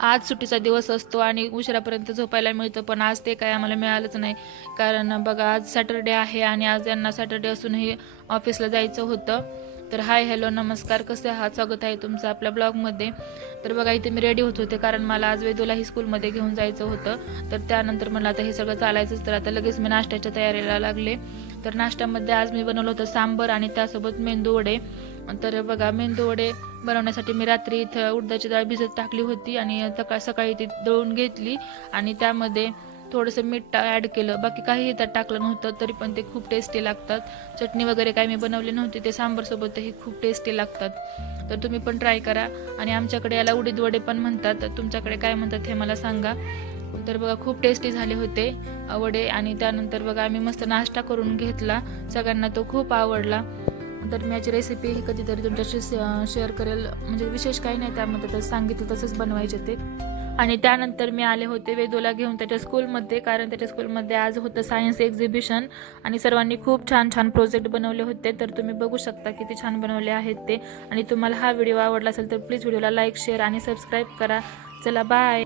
आज सुट्टीचा दिवस असतो आणि उशिरापर्यंत झोपायला मिळतं, पण आज ते काय आम्हाला मिळालंच नाही. कारण बघा आज सॅटर्डे आहे आणि आज यांना सॅटर्डे असूनही ऑफिसला जायचं होतं. तर हाय हॅलो नमस्कार, कसे आहात? स्वागत आहे तुमचं आपल्या ब्लॉगमध्ये. तर बघा इथे मी रेडी होत होते कारण मला आज वेदूलाही स्कूलमध्ये घेऊन जायचं होतं. तर त्यानंतर मला आता हे सगळं चालायचंच, तर आता लगेच मी नाश्त्याच्या तयारीला लागले. तर नाश्त्यामध्ये आज मी बनवलं होतं सांबर आणि त्यासोबत मेंदू वडे. तर बघा मेंदू वडे बनवण्यासाठी मी रात्री इथं उडदाची डाळ भिजत टाकली होती आणि सकाळी ती दळून घेतली आणि त्यामध्ये थोडंसं मीठ ॲड केलं. बाकी काही त्यात टाकलं नव्हतं, तरी पण ते खूप टेस्टी लागतात. चटणी वगैरे काही मी बनवली नव्हती, ते सांबारसोबतही खूप टेस्टी लागतात. तर तुम्ही पण ट्राय करा. आणि आमच्याकडे याला उडीद वडे पण म्हणतात, तर तुमच्याकडे काय म्हणतात हे मला सांगा. तर बघा खूप टेस्टी झाले होते वडे. आणि त्यानंतर बघा आम्ही मस्त नाश्ता करून घेतला, सगळ्यांना तो खूप आवडला. तर मी याची रेसिपी ही कधीतरी तुमच्याशी शेअर करेल, म्हणजे विशेष काही नाही त्यामध्ये, तर सांगितलं तसंच बनवायचे ते. आणि त्यानंतर मी आले होते वेदूला घेऊन त्याच्या स्कूलमध्ये, कारण त्याच्या स्कूलमध्ये आज होतं सायन्स एक्झिबिशन आणि सर्वांनी खूप छान छान प्रोजेक्ट बनवले होते. तर तुम्ही बघू शकता किती छान बनवले आहेत ते. आणि तुम्हाला हा व्हिडिओ आवडला असेल तर प्लीज व्हिडिओला लाईक शेअर आणि सबस्क्राईब करा. चला बाय.